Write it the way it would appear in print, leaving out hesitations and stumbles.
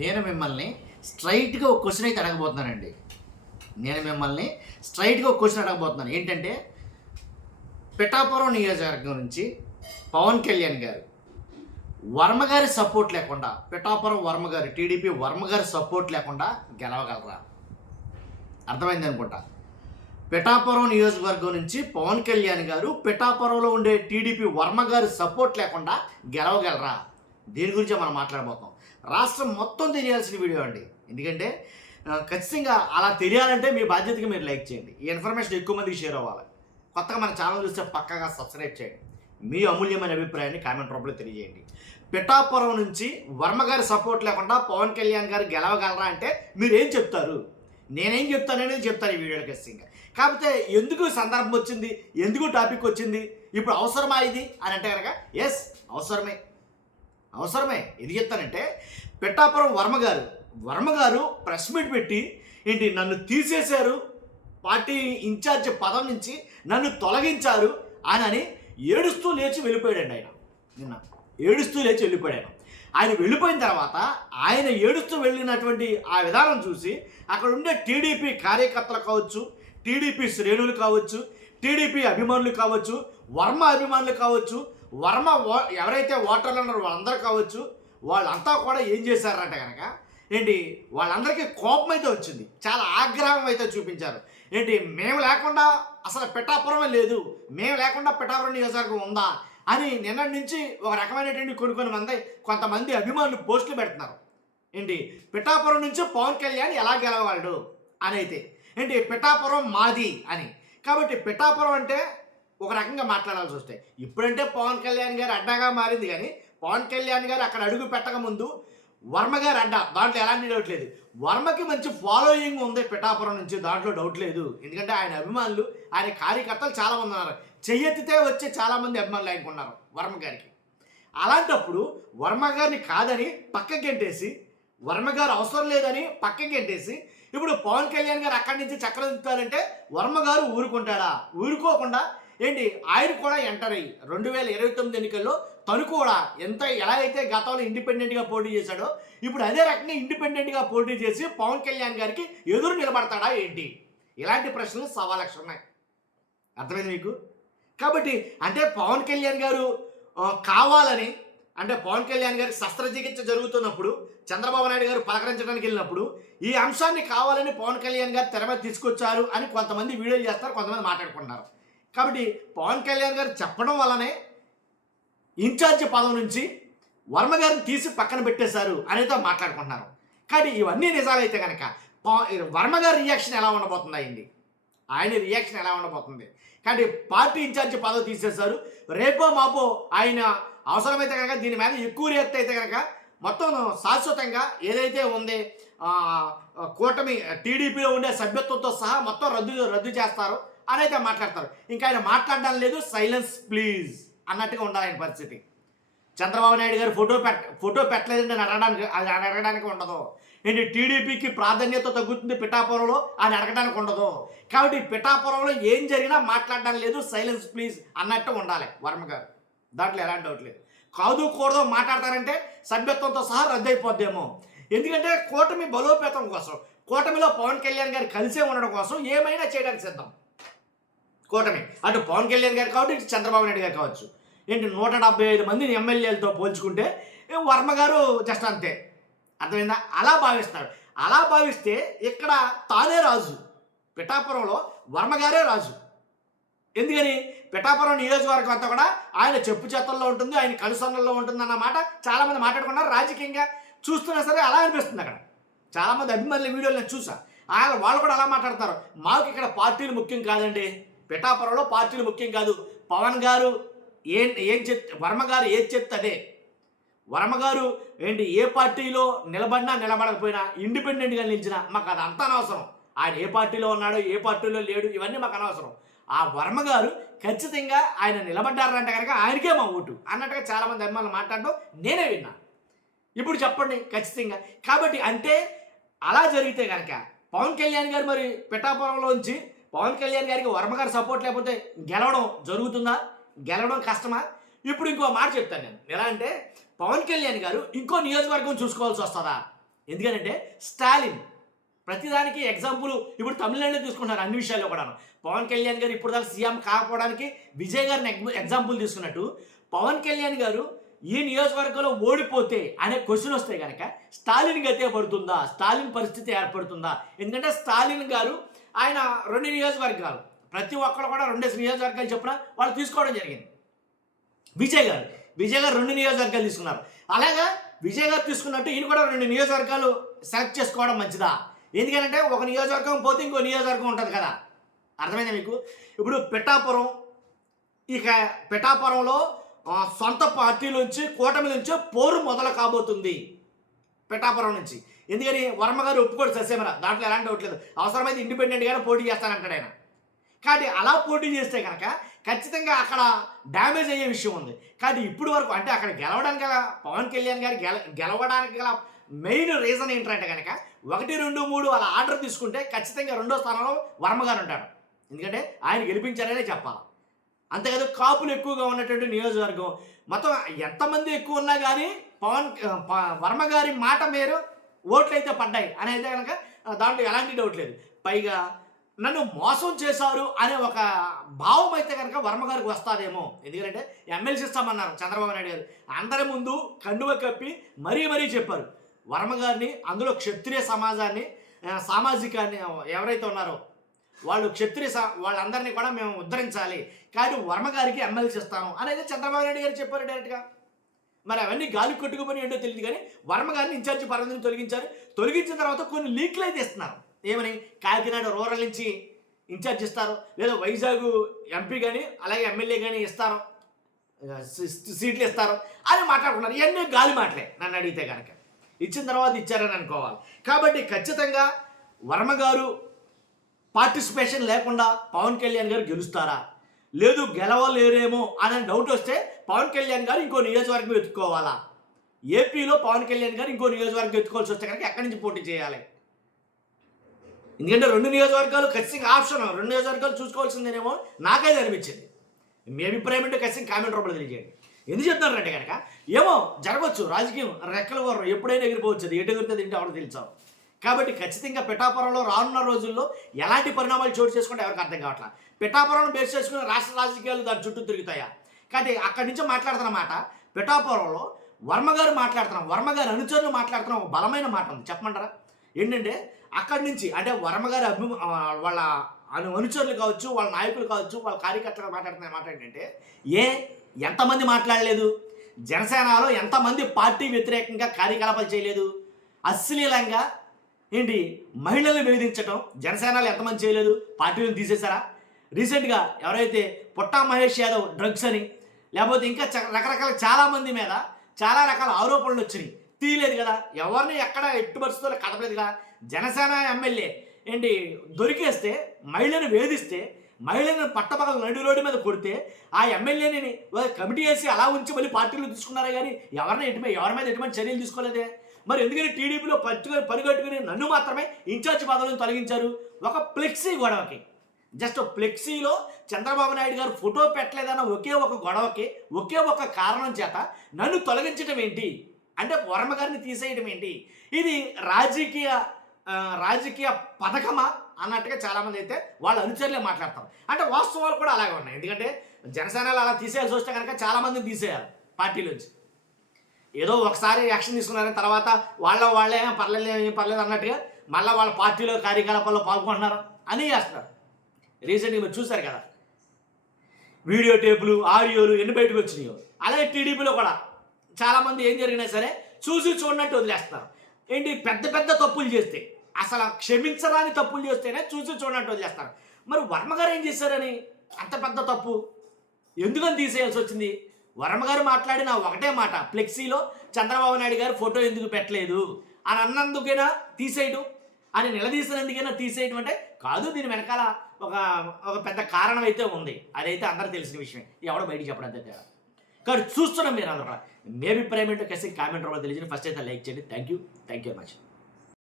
నేను మిమ్మల్ని స్ట్రైట్‌గా ఒక క్వెషన్ అయితే అడగబోతున్నానండి. నేను మిమ్మల్ని స్ట్రైట్‌గా ఒక క్వెషన్ అడగబోతున్నాను. ఏంటంటే, పిఠాపురం నియోజకవర్గం నుంచి పవన్ కళ్యాణ్ గారు, వర్మ గారి సపోర్ట్ లేకుండా, పిఠాపురం వర్మ గారు, టీడీపీ వర్మ గారి సపోర్ట్ లేకుండా గెలవగలరా? అర్థమైందనుకుంటా. పిఠాపురం నియోజకవర్గం నుంచి పవన్ కళ్యాణ్ గారు, పిఠాపురంలో ఉండే టీడీపీ వర్మ గారి సపోర్ట్ లేకుండా గెలవగలరా? దీని గురించే మనం మాట్లాడబోతాం. రాష్ట్రం మొత్తం తెలియాల్సిన వీడియో అండి. ఎందుకంటే ఖచ్చితంగా అలా తెలియాలంటే మీ బాధ్యతగా మీరు లైక్ చేయండి. ఈ ఇన్ఫర్మేషన్ ఎక్కువ మందికి షేర్ అవ్వాలి. కొత్తగా మన ఛానల్ చూస్తే పక్కాగా సబ్స్క్రైబ్ చేయండి. మీ అమూల్యమైన అభిప్రాయాన్ని కామెంట్ రూపంలో తెలియజేయండి. పిఠాపురం నుంచి వర్మ గారి సపోర్ట్ లేకుండా పవన్ కళ్యాణ్ గారు గెలవగలరా అంటే మీరు ఏం చెప్తారు? నేనేం చెప్తాననేది చెప్తాను ఈ వీడియోలో ఖచ్చితంగా. కాకపోతే ఎందుకు సందర్భం వచ్చింది, ఎందుకు టాపిక్ వచ్చింది, ఇప్పుడు అవసరమా ఇది అని అంటే కనుక ఎస్, అవసరమే. ఎందుకు చెప్తానంటే, పిఠాపురం వర్మ గారు ప్రెస్ మీట్ పెట్టి ఏంటి నన్ను తీసేశారు, పార్టీ ఇన్ఛార్జ్ పదవి నుంచి నన్ను తొలగించారు అని ఏడుస్తూ లేచి వెళ్ళిపోయాడండి. ఆయన నిన్న ఏడుస్తూ లేచి వెళ్ళిపోయాడు. ఆయన వెళ్ళిపోయిన తర్వాత ఆయన ఏడుస్తూ వెళ్ళినటువంటి ఆ విధానం చూసి అక్కడ ఉండే టీడీపీ కార్యకర్తలు కావచ్చు, టీడీపీ శ్రేణులు కావచ్చు, టీడీపీ అభిమానులు కావచ్చు, వర్మ అభిమానులు కావచ్చు, వర్మ ఎవరైతే ఓటర్లు ఉన్నారో వాళ్ళందరూ కావచ్చు, వాళ్ళంతా కూడా ఏం చేశారంటే కనుక ఏంటి వాళ్ళందరికీ కోపం అయితే వచ్చింది, చాలా ఆగ్రహం అయితే చూపించారు. ఏంటి మేము లేకుండా అసలు పిఠాపురమే లేదు, మేము లేకుండా పిఠాపురం నియోజకవర్గం ఉందా అని నిన్నటి నుంచి ఒక రకమైనటువంటి కొంతమంది అభిమానులు పోస్టులు పెడుతున్నారు. ఏంటి పిఠాపురం నుంచి పవన్ కళ్యాణ్ ఎలా గెలవగలడు అని అయితే ఏంటి పిఠాపురం మాది అని. కాబట్టి పిఠాపురం అంటే ఒక రకంగా మాట్లాడాల్సి వస్తే ఇప్పుడంటే పవన్ కళ్యాణ్ గారు అడ్డాగా మారింది, కానీ పవన్ కళ్యాణ్ గారు అక్కడ అడుగు పెట్టక ముందు వర్మ గారు అడ్డా, దాంట్లో ఎలాంటి డౌట్ లేదు. వర్మకి మంచి ఫాలోయింగ్ ఉంది పిఠాపురం నుంచి, దాంట్లో డౌట్ లేదు. ఎందుకంటే ఆయన అభిమానులు, ఆయన కార్యకర్తలు చాలామంది ఉన్నారు. చెయ్యెత్తితే వచ్చే చాలామంది అభిమానులు ఆయనకు ఉన్నారు వర్మ గారికి. అలాంటప్పుడు వర్మ గారిని కాదని పక్కకి గెంటేసి, వర్మ గారు అవసరం లేదని పక్కకి గెంటేసి ఇప్పుడు పవన్ కళ్యాణ్ గారు అక్కడి నుంచి చక్రదిద్దుతారంటే వర్మ గారు ఊరుకుంటాడా? ఊరుకోకుండా ఏంటి ఆయన కూడా ఎంటర్ అయ్యి 2029 ఎన్నికల్లో తను కూడా ఎలా అయితే గతంలో ఇండిపెండెంట్గా పోటీ చేశాడో ఇప్పుడు అదే రకంగా ఇండిపెండెంట్గా పోటీ చేసి పవన్ కళ్యాణ్ గారికి ఎదురు నిలబడతాడా ఏంటి? ఇలాంటి ప్రశ్నలు సవాలక్ష ఉన్నాయి. అర్థమైంది మీకు? కాబట్టి అంటే పవన్ కళ్యాణ్ గారు కావాలని, అంటే పవన్ కళ్యాణ్ గారికి శస్త్రచికిత్స జరుగుతున్నప్పుడు చంద్రబాబు నాయుడు గారు పలకరించడానికి వెళ్ళినప్పుడు ఈ అంశాన్ని కావాలని పవన్ కళ్యాణ్ గారు తెర మీద తీసుకొచ్చారు అని కొంతమంది వీడియోలు చేస్తారు, కొంతమంది మాట్లాడుకుంటున్నారు. కాబట్టి పవన్ కళ్యాణ్ గారు చెప్పడం వల్లనే ఇన్ఛార్జ్ పదవి నుంచి వర్మ గారిని తీసి పక్కన పెట్టేశారు అనేది మాట్లాడుకుంటున్నారు. కానీ ఇవన్నీ నిజాలైతే కనుక వర్మ గారి రియాక్షన్ ఎలా ఉండబోతుంది అయింది, ఆయన రియాక్షన్ ఎలా ఉండబోతుంది? కానీ పార్టీ ఇన్ఛార్జ్ పదవి తీసేశారు, రేపో మాపో ఆయన అవసరమైతే కనుక దీని మీద ఎక్కువ రియాక్ట్ అయితే కనుక మొత్తం శాశ్వతంగా ఏదైతే ఉంది కూటమి టీడీపీలో ఉండే సభ్యత్వంతో సహా మొత్తం రద్దు చేస్తారు అని అయితే మాట్లాడతారు. ఇంకా ఆయన మాట్లాడడం లేదు, సైలెన్స్ ప్లీజ్ అన్నట్టుగా ఉండాలి ఆయన పరిస్థితి. చంద్రబాబు నాయుడు గారు ఫోటో పెట్టలేదండి అని అడగడానికి ఉండదు. ఏంటి టీడీపీకి ప్రాధాన్యత తగ్గుతుంది పిఠాపురంలో అని అడగడానికి ఉండదు. కాబట్టి పిఠాపురంలో ఏం జరిగినా మాట్లాడడం లేదు, సైలెన్స్ ప్లీజ్ అన్నట్టు ఉండాలి వర్మ గారు. దాంట్లో ఎలాంటి డౌట్ లేదు. కాదు కూడదో మాట్లాడతారంటే సభ్యత్వంతో సహా రద్దు అయిపోద్దేమో. ఎందుకంటే కూటమి బలోపేతం కోసం, కూటమిలో పవన్ కళ్యాణ్ గారు కలిసే ఉండడం కోసం ఏమైనా చేయడానికి సిద్ధం కూటమి. అటు పవన్ కళ్యాణ్ గారు కావచ్చు, ఇటు చంద్రబాబు నాయుడు గారు కావచ్చు. ఏంటి 175 మందిని ఎమ్మెల్యేలతో పోల్చుకుంటే వర్మ గారు జస్ట్ అంతే. అర్థమైందా? అలా భావిస్తాడు. అలా భావిస్తే ఇక్కడ తానే రాజు, పిఠాపురంలో వర్మ గారే రాజు. ఎందుకని? పిఠాపురం నియోజకవర్గం అంతా కూడా ఆయన చెప్పు చేతల్లో ఉంటుంది, ఆయన కనుసన్నల్లో ఉంటుంది అన్నమాట చాలామంది మాట్లాడుకున్నారు. రాజకీయంగా చూస్తున్నా సరే అలా అనిపిస్తుంది. అక్కడ చాలామంది అభిమానుల వీడియోలు నేను చూసా, వాళ్ళు కూడా అలా మాట్లాడతారు. మాకు ఇక్కడ పార్టీలు ముఖ్యం కాదండి, పిఠాపురంలో పార్టీలు ముఖ్యం కాదు. పవన్ గారు వర్మ గారు ఏది చెప్తే వర్మ గారు ఏంటి ఏ పార్టీలో నిలబడినా నిలబడకపోయినా ఇండిపెండెంట్గా నిలిచినా మాకు అది అంత అనవసరం. ఆయన ఏ పార్టీలో ఉన్నాడో ఏ పార్టీలో లేడు ఇవన్నీ మాకు అనవసరం. ఆ వర్మ గారు ఖచ్చితంగా ఆయన నిలబడ్డారంటే కనుక ఆయనకే మా ఓటు అన్నట్టుగా చాలామంది అభిమానులు మాట్లాడడం నేనే విన్నా. ఇప్పుడు చెప్పండి ఖచ్చితంగా. కాబట్టి అంటే అలా జరిగితే కనుక పవన్ కళ్యాణ్ గారు మరి పిఠాపురంలోంచి పవన్ కళ్యాణ్ గారికి వర్మ గారి సపోర్ట్ లేకపోతే గెలవడం జరుగుతుందా? గెలవడం కష్టమా? ఇప్పుడు ఇంకో మాట చెప్తాను నేను. ఎలా అంటే పవన్ కళ్యాణ్ గారు ఇంకో నియోజకవర్గం చూసుకోవాల్సి వస్తుందా? ఎందుకంటే స్టాలిన్ ప్రతిదానికి ఎగ్జాంపుల్ ఇప్పుడు తమిళనాడులో తీసుకుంటున్నారు అన్ని విషయాల్లో కూడా. పవన్ కళ్యాణ్ గారు ఇప్పుడు దాకా సీఎం కాకపోవడానికి విజయ్ గారిని ఎగ్జాంపుల్ తీసుకున్నట్టు పవన్ కళ్యాణ్ గారు ఈ నియోజకవర్గంలో ఓడిపోతే అనే క్వశ్చన్ వస్తే కనుక స్టాలిన్ గతే పడుతుందా, స్టాలిన్ పరిస్థితి ఏర్పడుతుందా? ఎందుకంటే స్టాలిన్ గారు ఆయన 2 నియోజకవర్గాలు, ప్రతి ఒక్కరు కూడా 2 నియోజకవర్గాలు చొప్పున వాళ్ళు తీసుకోవడం జరిగింది. విజయ్ గారు 2 నియోజకవర్గాలు తీసుకున్నారు. అలాగా విజయ్ గారు తీసుకున్నట్టు ఈయన కూడా 2 నియోజకవర్గాలు సెలెక్ట్ చేసుకోవడం మంచిదా? ఎందుకంటే ఒక నియోజకవర్గం పోతే ఇంకో నియోజకవర్గం ఉంటుంది కదా. అర్థమైందా మీకు? ఇప్పుడు పిఠాపురంలో సొంత పార్టీలోంచి కూటమి నుంచి పోరు మొదలు కాబోతుంది పిఠాపురం నుంచి. ఎందుకని వర్మ గారు ఒప్పుకోడు ససేమరా, దాంట్లో ఎలాంటి డౌట్ లేదు. అవసరమైతే ఇండిపెండెంట్గానే పోటీ చేస్తానంటాడు ఆయన. కాబట్టి అలా పోటీ చేస్తే కనుక ఖచ్చితంగా అక్కడ డ్యామేజ్ అయ్యే విషయం ఉంది. కానీ ఇప్పుడు వరకు అంటే అక్కడ గెలవడానికి గల పవన్ కళ్యాణ్ గారు గెలవడానికి గల మెయిన్ రీజన్ ఏంటంటే కనుక 1, 2, 3 అలా ఆర్డర్ తీసుకుంటే ఖచ్చితంగా 2వ స్థానంలో వర్మ గారు ఉంటాడు. ఎందుకంటే ఆయన గెలిపించారనే చెప్పాలి. అంతేకాదు కాపులు ఎక్కువగా ఉన్నటువంటి నియోజకవర్గం, మొత్తం ఎంతమంది ఎక్కువ ఉన్నా కానీ వర్మ గారి మాట మేరు ఓట్లు అయితే పడ్డాయి అని అయితే కనుక దాంట్లో ఎలాంటి డౌట్ లేదు. పైగా నన్ను మోసం చేశారు అనే ఒక భావం అయితే కనుక వర్మ గారికి వస్తుందేమో. ఎందుకంటే ఎమ్మెల్సీ ఇస్తామన్నారు చంద్రబాబు నాయుడు గారు. అందరి ముందు కండువ కప్పి మరీ చెప్పారు వర్మ గారిని. అందులో క్షత్రియ సమాజాన్ని, సామాజికాన్ని ఎవరైతే ఉన్నారో వాళ్ళు వాళ్ళందరినీ కూడా మేము ఉద్ధరించాలి, కానీ వర్మ గారికి ఎమ్మెల్సీ ఇస్తాను అనేది చంద్రబాబు నాయుడు గారు చెప్పారు డైరెక్ట్గా. మరి అవన్నీ గాలి కొట్టుకుపోయి ఏంటో తెలియదు, కానీ వర్మ గారిని ఇన్ఛార్జి పదవిని తొలగించారు. తొలగించిన తర్వాత కొన్ని లీక్లు అయితే ఇస్తున్నారు. ఏమని? కాకినాడ రూరల్ నుంచి ఇన్ఛార్జ్ ఇస్తారు, లేదా వైజాగ్ ఎంపీ కానీ అలాగే ఎమ్మెల్యే కానీ ఇస్తారు, సీట్లు ఇస్తారు అని మాట్లాడుకున్నారు. ఇవన్నీ గాలి మాటలే నన్ను అడిగితే కనుక. ఇచ్చిన తర్వాత ఇచ్చారని అనుకోవాలి. కాబట్టి ఖచ్చితంగా వర్మ గారు పార్టిసిపేషన్ లేకుండా పవన్ కళ్యాణ్ గారు గెలుస్తారా, లేదు గెలవలేరేమో అనే డౌట్ వస్తే పవన్ కళ్యాణ్ గారు ఇంకో నియోజకవర్గం ఎత్తుకోవాలా? ఏపీలో పవన్ కళ్యాణ్ గారు ఇంకో నియోజకవర్గం ఎత్తుకోవాల్సి వస్తే కనుక ఎక్కడి నుంచి పోటీ చేయాలి? ఎందుకంటే 2 నియోజకవర్గాలు ఖచ్చితంగా ఆప్షన్, 2 నియోజకవర్గాలు చూసుకోవాల్సిందేనేమో నాకైతే అనిపించింది. మీ అభిప్రాయం అంటే ఖచ్చితంగా కామెంట్ రూపంలో తెలియజేయండి. ఎందుకు చెప్తున్నారంటే కనుక ఏమో జరగవచ్చు, రాజకీయం రెక్కల గుర్రం ఎప్పుడైనా ఎగిరిపోవచ్చు, ఎటు ఎగురుతుంది ఏంటి ఎవరికి తెలుసావు. కాబట్టి ఖచ్చితంగా పిఠాపురంలో రానున్న రోజుల్లో ఎలాంటి పరిణామాలు చోటు చేసుకుంటే ఎవరికి అర్థం కావట్లా. పిఠాపురం బేస్ చేసుకుని రాష్ట్ర రాజకీయాలు దాని చుట్టూ తిరుగుతాయా? కాబట్టి అక్కడి నుంచి మాట్లాడుతున్న మాట పిఠాపురంలో వర్మ గారు మాట్లాడుతున్నాం, వర్మ గారు అనుచరులు మాట్లాడుతున్న ఒక బలమైన మాట ఉంది. చెప్పమంటారా? ఏంటంటే అక్కడి నుంచి అంటే వర్మ గారి వాళ్ళ అనుచరులు కావచ్చు, వాళ్ళ నాయకులు కావచ్చు, వాళ్ళ కార్యకర్తలు మాట్లాడుతున్న మాట ఏంటంటే ఎంతమంది మాట్లాడలేదు, జనసేనలో ఎంతమంది పార్టీ వ్యతిరేకంగా కార్యకలాపాలు చేయలేదు, అశ్లీలంగా మహిళలను వేధించడం జనసేనలో ఎంతమంది చేయలేదు, పార్టీలను తీసేశారా? రీసెంట్గా ఎవరైతే పుట్టా మహేష్ యాదవ్ డ్రగ్స్ అని లేకపోతే ఇంకా రకరకాల చాలామంది మీద చాలా రకాల ఆరోపణలు వచ్చినాయి, తీయలేదు కదా, ఎవరిని ఎక్కడ ఎట్టుపరుస్తుందో కదపలేదు కదా. జనసేన ఎమ్మెల్యే దొరికేస్తే, మహిళను వేధిస్తే, మహిళలను పట్టపగల నడి రోడ్డు మీద కొడితే ఆ ఎమ్మెల్యేని కమిటీ వేసి అలా ఉంచి మళ్ళీ పార్టీలు తీసుకున్నారే కానీ ఎవరి మీద ఎటువంటి చర్యలు తీసుకోలేదే. మరి ఎందుకని టీడీపీలో పరిగెట్టుకుని నన్ను మాత్రమే ఇన్ఛార్జ్ పదవులను తొలగించారు? ఒక ఫ్లెక్సీ గొడవకి, జస్ట్ ఫ్లెక్సీలో చంద్రబాబు నాయుడు గారు ఫోటో పెట్టలేదన్న ఒకే ఒక గొడవకి, ఒకే ఒక కారణం చేత నన్ను తొలగించడం ఏంటి అంటే వర్మ గారిని తీసేయడం ఏంటి? ఇది రాజకీయ పథకమా అన్నట్టుగా చాలామంది అయితే వాళ్ళ అనుచరులే మాట్లాడతారు. అంటే వాస్తవాలు కూడా అలాగే ఉన్నాయి. ఎందుకంటే జనసేనలో అలా తీసేయాల్సి వస్తే కనుక చాలామందిని తీసేయాలి పార్టీలోంచి. ఏదో ఒకసారి యాక్షన్ తీసుకున్నారని తర్వాత వాళ్ళే ఏం పర్లేదు అన్నట్టుగా మళ్ళీ వాళ్ళ పార్టీలో కార్యకలాపాల్లో పాల్గొంటున్నారు అని చేస్తున్నారు. రీసెంట్గా మీరు చూశారు కదా వీడియో టేపులు, ఆడియోలు ఎన్ని బయటకు వచ్చినాయో. అలాగే టీడీపీలో కూడా చాలామంది ఏం జరిగినా సరే చూసి చూడనట్టు వదిలేస్తారు. పెద్ద తప్పులు చేస్తే, అసలు క్షమించరాని తప్పులు చేస్తేనే చూసి చూడనట్టు వదిలేస్తారు. మరి వర్మ గారు ఏం చేశారని అంత పెద్ద తప్పు ఎందుకని తీసేయాల్సి వచ్చింది? వర్మ గారు మాట్లాడిన ఒకటే మాట, ఫ్లెక్సీలో చంద్రబాబు నాయుడు గారు ఫోటో ఎందుకు పెట్టలేదు అని అన్నందుకైనా తీసేయడం, అని నిలదీసినందుకైనా తీసేయడం అంటే కాదు. దీని వెనకాల ఒక పెద్ద కారణం అయితే ఉంది. అదైతే అందరూ తెలిసిన విషయమే, ఎవడో బయటికి చెప్పడం అంతే తేడా. కాబట్టి చూస్తున్నాం మీరు అందరూ. మీ అభిప్రాయం ఏంటో కామెంట్ రూపంలో తెలియజేయండి. ఫస్ట్ అయితే లైక్ చేయండి. Thank you very much.